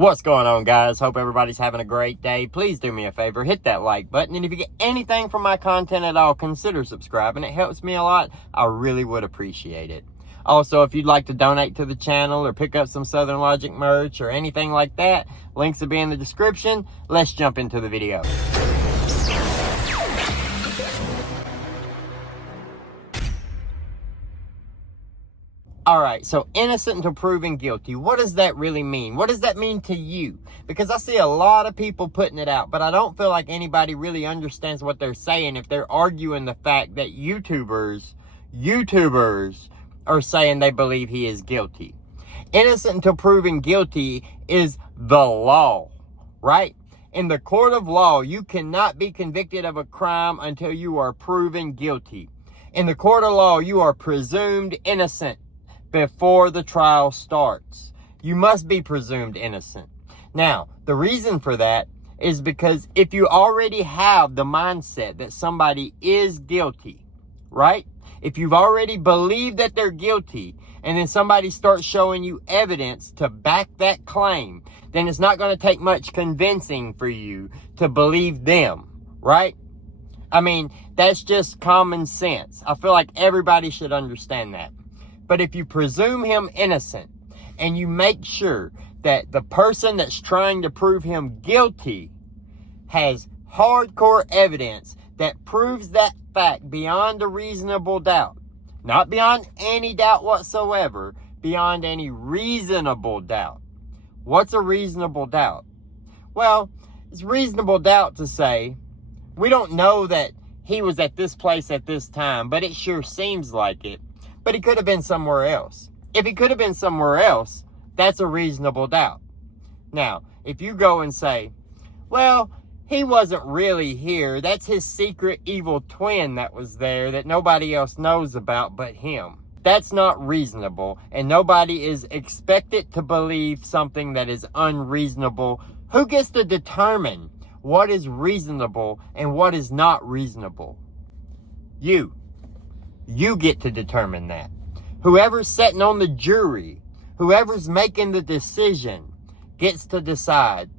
What's going on, guys? Hope everybody's having a great day. Please do me a favor, hit that like button, and if you get anything from my content at all, consider subscribing. It helps me a lot. I really would appreciate it. Also, if you'd like to donate to the channel or pick up some SouthernLogic merch or anything like that, links will be in the description. Let's jump into the video. Alright, so innocent until proven guilty. What does that really mean? What does that mean to you? Because I see a lot of people putting it out, but I don't feel like anybody really understands what they're saying if they're arguing the fact that YouTubers are saying they believe he is guilty. Innocent until proven guilty is the law, right? In the court of law, you cannot be convicted of a crime until you are proven guilty. In the court of law, you are presumed innocent before the trial starts. You must be presumed innocent. Now, the reason for that is because if you already have the mindset that somebody is guilty, right? If you've already believed that they're guilty, and then somebody starts showing you evidence to back that claim, then it's not going to take much convincing for you to believe them, right? I mean, that's just common sense. I feel like everybody should understand that. But if you presume him innocent and you make sure that the person that's trying to prove him guilty has hardcore evidence that proves that fact beyond a reasonable doubt, not beyond any doubt whatsoever, beyond any reasonable doubt. What's a reasonable doubt? Well, it's reasonable doubt to say, we don't know that he was at this place at this time, but it sure seems like it. But he could have been somewhere else. If he could have been somewhere else, that's a reasonable doubt. Now, if you go and say, well, he wasn't really here. That's his secret evil twin that was there that nobody else knows about but him. That's not reasonable, and nobody is expected to believe something that is unreasonable. Who gets to determine what is reasonable and what is not reasonable? You. You get to determine that. Whoever's sitting on the jury, whoever's making the decision, gets to decide,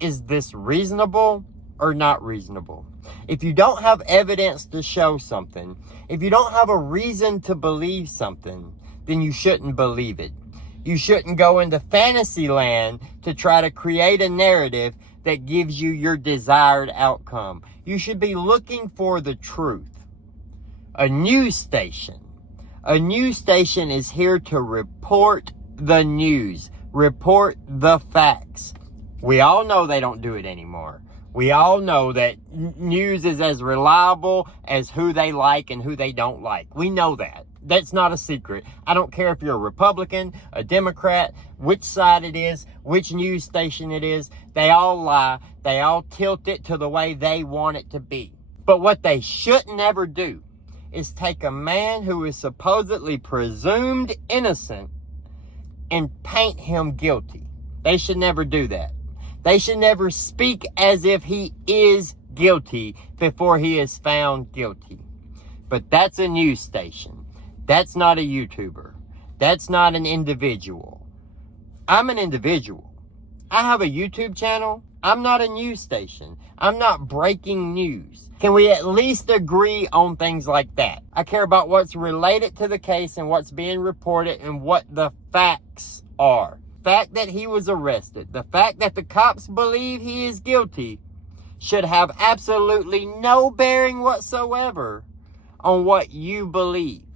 is this reasonable or not reasonable? If you don't have evidence to show something, if you don't have a reason to believe something, then you shouldn't believe it. You shouldn't go into fantasy land to try to create a narrative that gives you your desired outcome. You should be looking for the truth. A news station is here to report the news, report the facts. We all know they don't do it anymore. We all know that news is as reliable as who they like and who they don't like. We know that. That's not a secret. I don't care if you're a Republican, a Democrat, which side it is, which news station it is. They all lie. They all tilt it to the way they want it to be. But what they shouldn't ever do is take a man who is supposedly presumed innocent and paint him guilty. They should never do that. They should never speak as if he is guilty before he is found guilty. But that's a news station. That's not a YouTuber. That's not an individual. I'm an individual. I have a YouTube channel. I'm not a news station. I'm not breaking news. Can we at least agree on things like that? I care about what's related to the case and what's being reported and what the facts are. The fact that he was arrested, the fact that the cops believe he is guilty should have absolutely no bearing whatsoever on what you believe.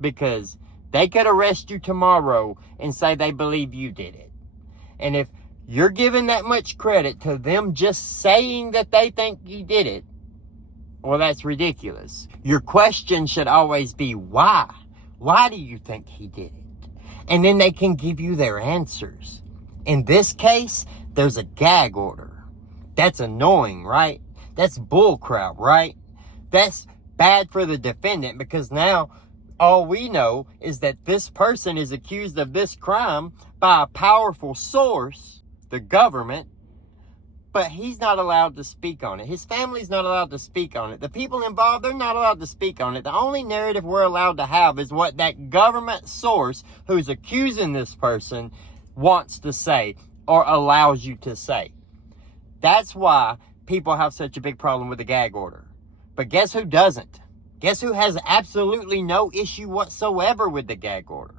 Because they could arrest you tomorrow and say they believe you did it. And if you're giving that much credit to them just saying that they think you did it, well, that's ridiculous. Your question should always be, why? Why do you think he did it? And then they can give you their answers. In this case, there's a gag order. That's annoying, right? That's bullcrap, right? That's bad for the defendant because now all we know is that this person is accused of this crime by a powerful source, the government, but he's not allowed to speak on it. His family's not allowed to speak on it. The people involved, they're not allowed to speak on it. The only narrative we're allowed to have is what that government source who's accusing this person wants to say. or allows you to say. That's why people have such a big problem with the gag order. But guess who doesn't? Guess who has absolutely no issue whatsoever with the gag order?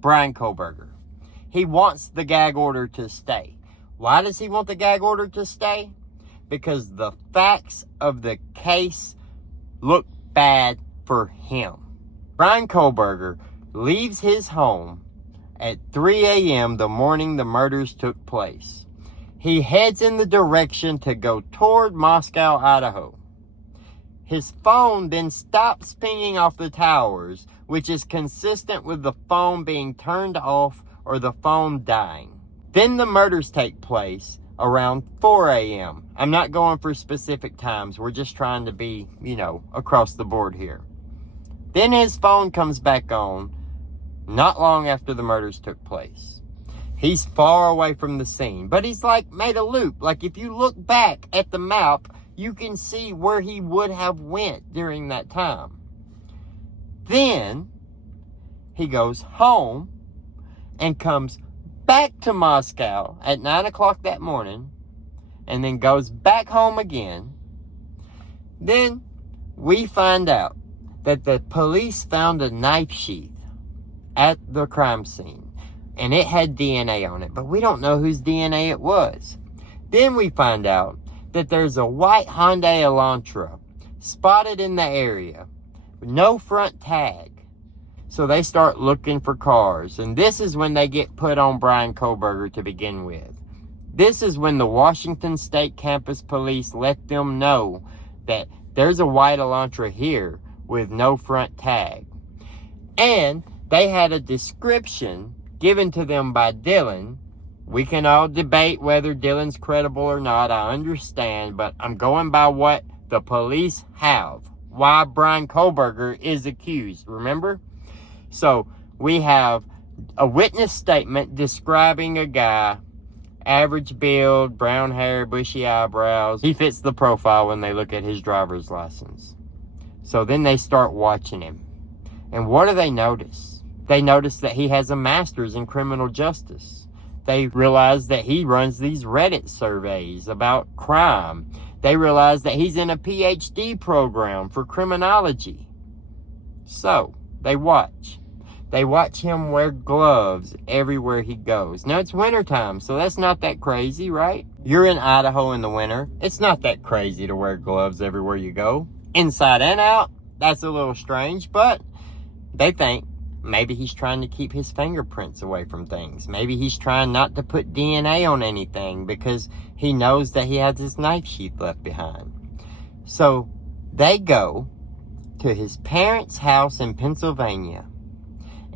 Bryan Kohberger. He wants the gag order to stay. Why does he want the gag order to stay? Because the facts of the case look bad for him. Bryan Kohberger leaves his home at 3 a.m. the morning the murders took place. He heads in the direction to go toward Moscow, Idaho. His phone then stops pinging off the towers, which is consistent with the phone being turned off or the phone dying. Then the murders take place around 4 a.m. I'm not going for specific times. We're just trying to be, across the board here. Then his phone comes back on not long after the murders took place. He's far away from the scene, but he's made a loop. If you look back at the map, you can see where he would have went during that time. Then he goes home and comes back to Moscow at 9 o'clock that morning, and then goes back home again. Then we find out that the police found a knife sheath at the crime scene, and it had DNA on it, but we don't know whose DNA it was. Then we find out that there's a white Hyundai Elantra spotted in the area with no front tag. So they start looking for cars, and this is when they get put on Bryan Kohberger to begin with. This is when the Washington State Campus Police let them know that there's a white Elantra here with no front tag. And they had a description given to them by Dylan. We can all debate whether Dylan's credible or not, I understand, but I'm going by what the police have. Why Bryan Kohberger is accused, remember? So we have a witness statement describing a guy, average build, brown hair, bushy eyebrows. He fits the profile when they look at his driver's license. So then they start watching him. And what do they notice? They notice that he has a master's in criminal justice. They realize that he runs these Reddit surveys about crime. They realize that he's in a PhD program for criminology. So they watch. They watch him wear gloves everywhere he goes. Now, it's wintertime, so that's not that crazy, right? You're in Idaho in the winter. It's not that crazy to wear gloves everywhere you go. Inside and out, that's a little strange, but they think maybe he's trying to keep his fingerprints away from things. Maybe he's trying not to put DNA on anything because he knows that he has his knife sheath left behind. So they go to his parents' house in Pennsylvania,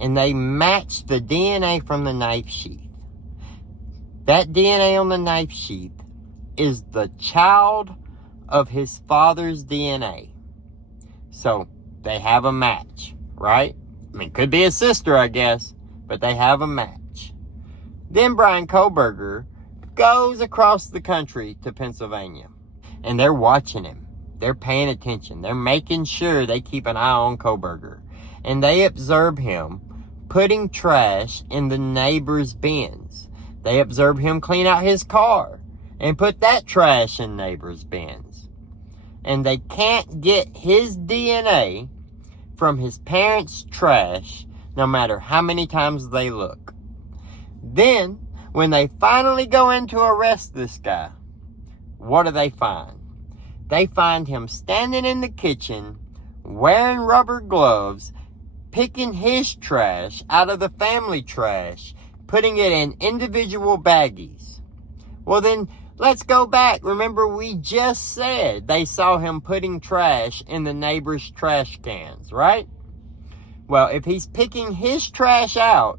and they match the DNA from the knife sheath. That DNA on the knife sheath is the child of his father's DNA. So they have a match, right? Could be a sister, I guess, but they have a match. Then Bryan Kohberger goes across the country to Pennsylvania, and they're watching him. They're paying attention. They're making sure they keep an eye on Kohberger. And they observe him putting trash in the neighbor's bins. They observe him clean out his car and put that trash in neighbor's bins. And they can't get his DNA from his parents' trash no matter how many times they look. Then, when they finally go in to arrest this guy, what do they find? They find him standing in the kitchen, wearing rubber gloves, picking his trash out of the family trash, putting it in individual baggies. Well, then, let's go back. Remember, we just said they saw him putting trash in the neighbor's trash cans, right? Well, if he's picking his trash out,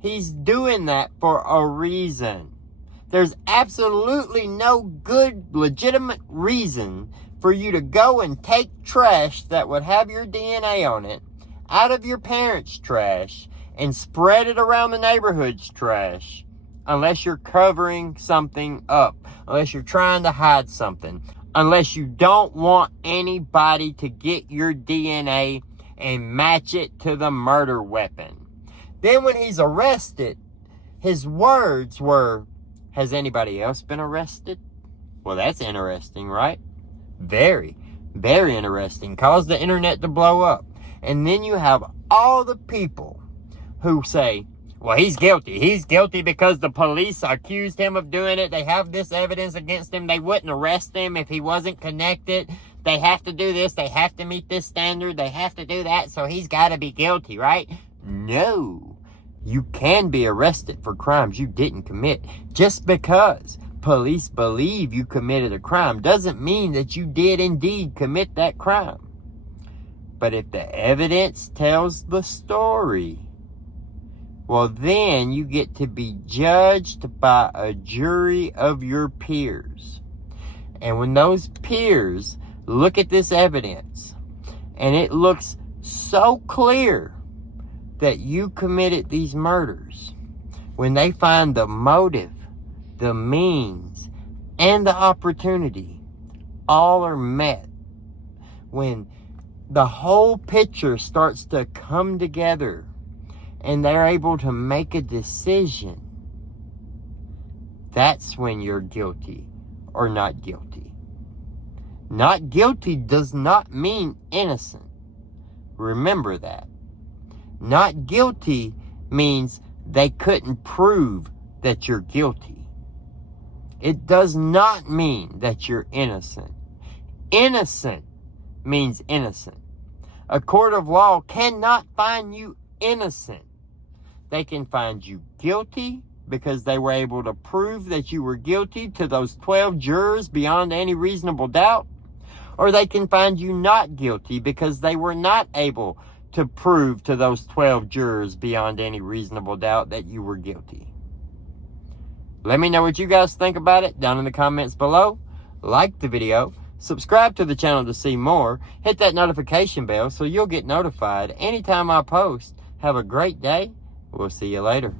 he's doing that for a reason. There's absolutely no good, legitimate reason for you to go and take trash that would have your DNA on it out of your parents' trash and spread it around the neighborhood's trash, unless you're covering something up, unless you're trying to hide something, unless you don't want anybody to get your DNA and match it to the murder weapon. Then when he's arrested, his words were, Has anybody else been arrested? Well, that's interesting, right? Very, very interesting. Caused the internet to blow up. And then you have all the people who say, well, he's guilty. He's guilty because the police accused him of doing it. They have this evidence against him. They wouldn't arrest him if he wasn't connected. They have to do this. They have to meet this standard. They have to do that. So he's got to be guilty, right? No. You can be arrested for crimes you didn't commit. Just because police believe you committed a crime doesn't mean that you did indeed commit that crime. But if the evidence tells the story, well, then you get to be judged by a jury of your peers. And when those peers look at this evidence and it looks so clear that you committed these murders, when they find the motive, the means, and the opportunity all are met, when the whole picture starts to come together and they're able to make a decision, that's when you're guilty or not guilty. Not guilty does not mean innocent. Remember that. Not guilty means they couldn't prove that you're guilty. It does not mean that you're innocent. Innocent means innocent. A court of law cannot find you innocent. They can find you guilty because they were able to prove that you were guilty to those 12 jurors beyond any reasonable doubt. Or they can find you not guilty because they were not able to prove to those 12 jurors beyond any reasonable doubt that you were guilty. Let me know what you guys think about it down in the comments below. Like the video. Subscribe to the channel to see more. Hit that notification bell so you'll get notified anytime I post. Have a great day. We'll see you later.